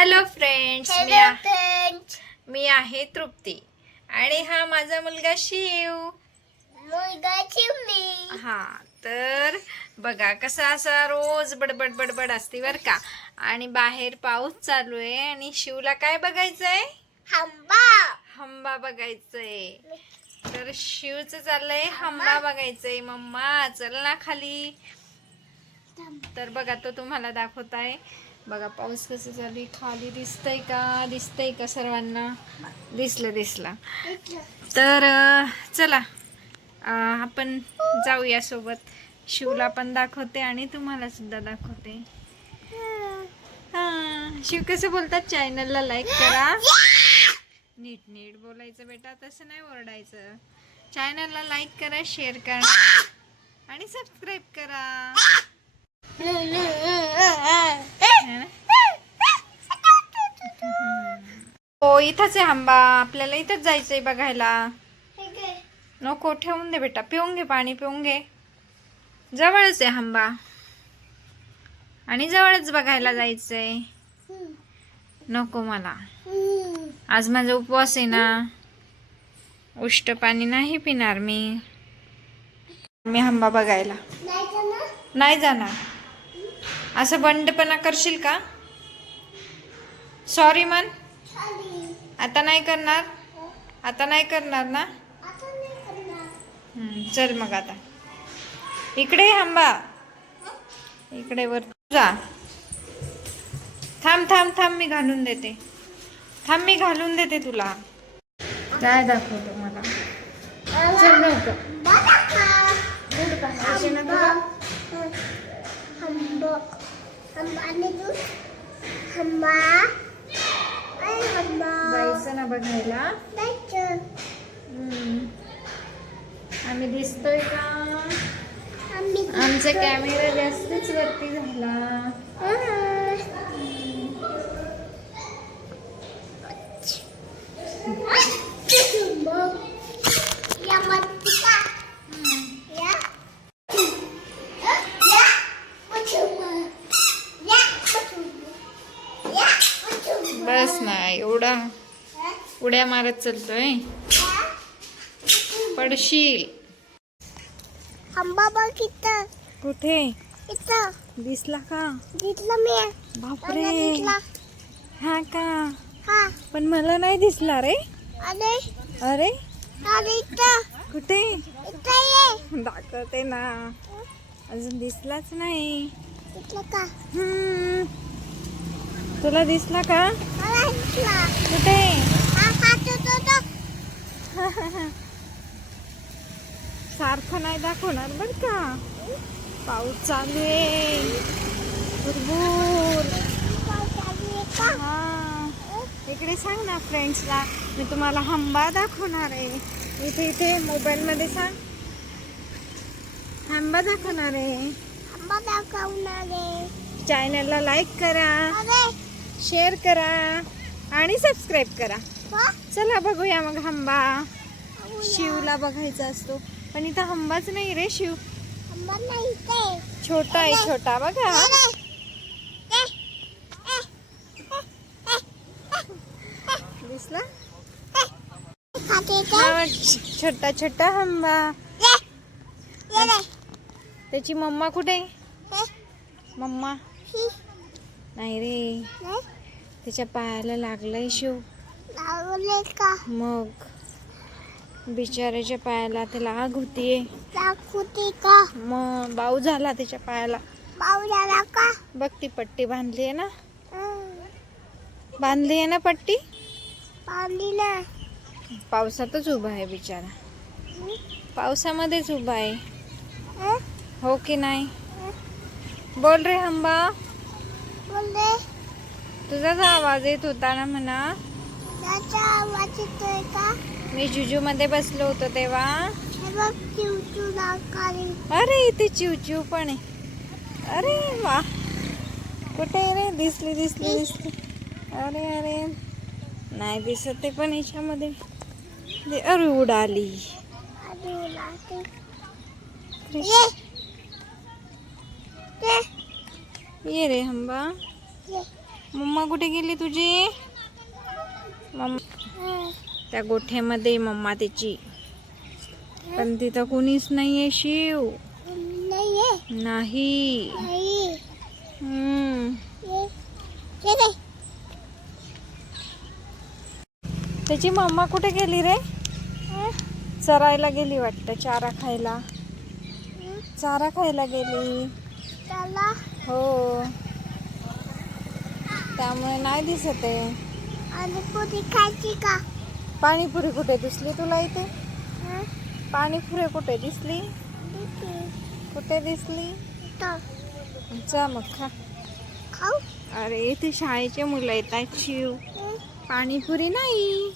Hello friends मी hello आ- friends मी आहे तृप्ती. आणि हा माझा मुलगा शिव. मुलगा चिमणी हा तर बघा कसा असा रोज बडबड बडबड असते बर का. आणि बाहेर पाऊस चालू आहे आणि शिवला काय बघायचंय? हंबा. हंबा बघायचंय. तर शिवचं चाललंय हंबा. बघायचंय. मम्मा चल ना खाली. तर बघा तो तुम्हाला दाखवत आहे बघा पाऊस कसं चालू आहे? खाली दिसतंय का? दिसतंय का सर्वांना? दिसलं दिसलं. तर चला. आपण जाऊया सोबत. शिवला पण दाखवते आणि तुम्हाला सुद्धा दाखवते. हां शिव कसं बोलतात? चॅनलला लाईक करा. नीट नीट बोलायचं बेटा तसं नाही ओरडायचं. चॅनलला लाईक करा शेअर करा. आणि सबस्क्राईब करा. है इथंच आहे आंबा आपल्याला इथंच जायचंय बघायला. नको ठेवून दे बेटा पिऊन घे पाणी पिऊन घे. जवळच आहे आंबा. आणि जवळच बघायला जायचंय. नको मला. आज माझा उपवास आहे ना. उष्ट पाणी नाही पिणार मी. मी आंबा बघायला. नाही जाणार. असं बंडपणा करशील का? सॉरी मन. आता नाही करणार? आता नाही करणार ना? हम्म, चल मग आता. इकडे ये आंबा इकडे वर जा. थांब थांब थांब मी घालून देते. थांब मी घालून देते तुला. काय दाखवतो मला? चल लवकर पाहिजे ना तुला? जायचं ना बघायला. आम्ही दिसतोय का? आमचा कॅमेरा जास्तच वरती झाला. एवढा उड्या मारत चलतोय. पडशील. आंबा बघ इथं. कुठे? इथं. दिसला का? दिसलं मी. बापरे. दिसला. हा का? हा. पण मला नाही दिसला रे. अरे. अरे? अरे इथं. कुठे? इथं ये. दाखवते ना. अजून दिसलाच नाही. दिसलं का? हम्म. तुला दिसला का? कुठे? हा हा तो तो तो. सारखं नाही दाखवणार बर का? पाऊस चालू आहे. भरपूर हा. इकडे सांग ना फ्रेंड्सला मी तुम्हाला हंबा दाखवणार आहे. इथे इथे मोबाईलमध्ये सांग. हंबा दाखवणार आहे. आंबा दाखवणार आहे. चॅनलला लाईक करा. शेअर करा आणि सबस्क्राईब करा. चला बघूया मग हंबा. शिवला बघायचा असतो. पण इथं हंबाच नाही रे शिव. छोटा आहे छोटा बघा. दिसला? छोटा छोटा हंबा. त्याची मम्मा कुठे? मम्मा. नाही रे. त्याच्या पायाला लागलंय शिव. लागले का? मग बिचाऱ्याच्या पायाला त्याला आग होतीये दाखवते का? मग बाऊ झाला त्याच्या पायाला. पाऊ झाला का? बघ ती पट्टी बांधली आहे ना. बांधली आहे ना पट्टी? पाणी ना. पावसातच उभा आहे बिचारा. पावसामध्येच उभा आहे. हं? हो की नाही? बोल रे हंबा. तुझाच आवाज येत होता ना म्हणा. आवाज येतोय का? मी जुजू मध्ये बसलो होतो तेव्हा. अरे इथे चिवचिव पण आहे. अरे वा. कुठे रे? दिसली दिसली दिसली. अरे अरे. नाही दिसत ते पण याच्यामध्ये. अरे उडाली. ये रे हंबा. मम्मा कुठे गेली तुझी? मम्मा. त्या गोठ्यामध्ये मम्मा त्याची. पण तिथं कुणीच नाहीये शिव. नाही आहे नाही. नाही त्याची मम्मा कुठे गेली रे? चरायला गेली वाटतं चारा खायला. चारा खायला गेली. हो. त्यामुळे नाही दिसत आहे. आणि पुरी खायची का? पाणीपुरी कुठे दिसली तुला इथे? हं? पाणीपुरी कुठे दिसली. कुठे दिसली? इथं. जा मग खा. खाऊ. अरे इथे शाळेचे मुलं येतात शिव हं? पाणीपुरी नाही.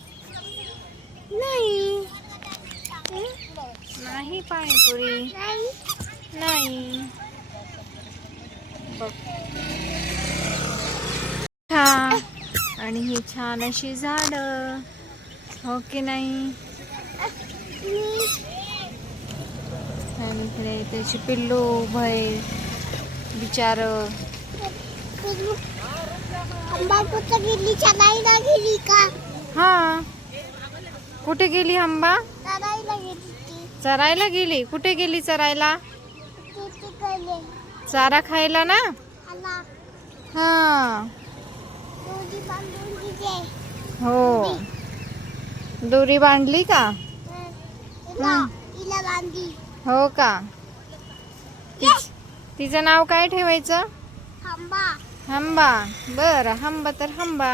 नाही. हं? नाही पाणीपुरी. नाही. नाही. बघ. हा. आणि ही छान अशी झाड. हो की नाही? इकडे त्याची पिल्लू भय का? हा. कुठे गेली आंबा चरायला गेली कुठे गेली चरायला? चारा खायला ना? हा. हो. दोरी बांधली का? हं. हो का? तिच- नाव काय ठेवायचं? हंबा. बर हंबा तर हंबा.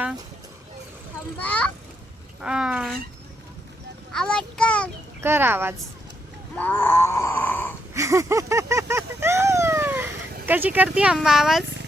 कर. आवाज. कशी करते आंबा आवाज?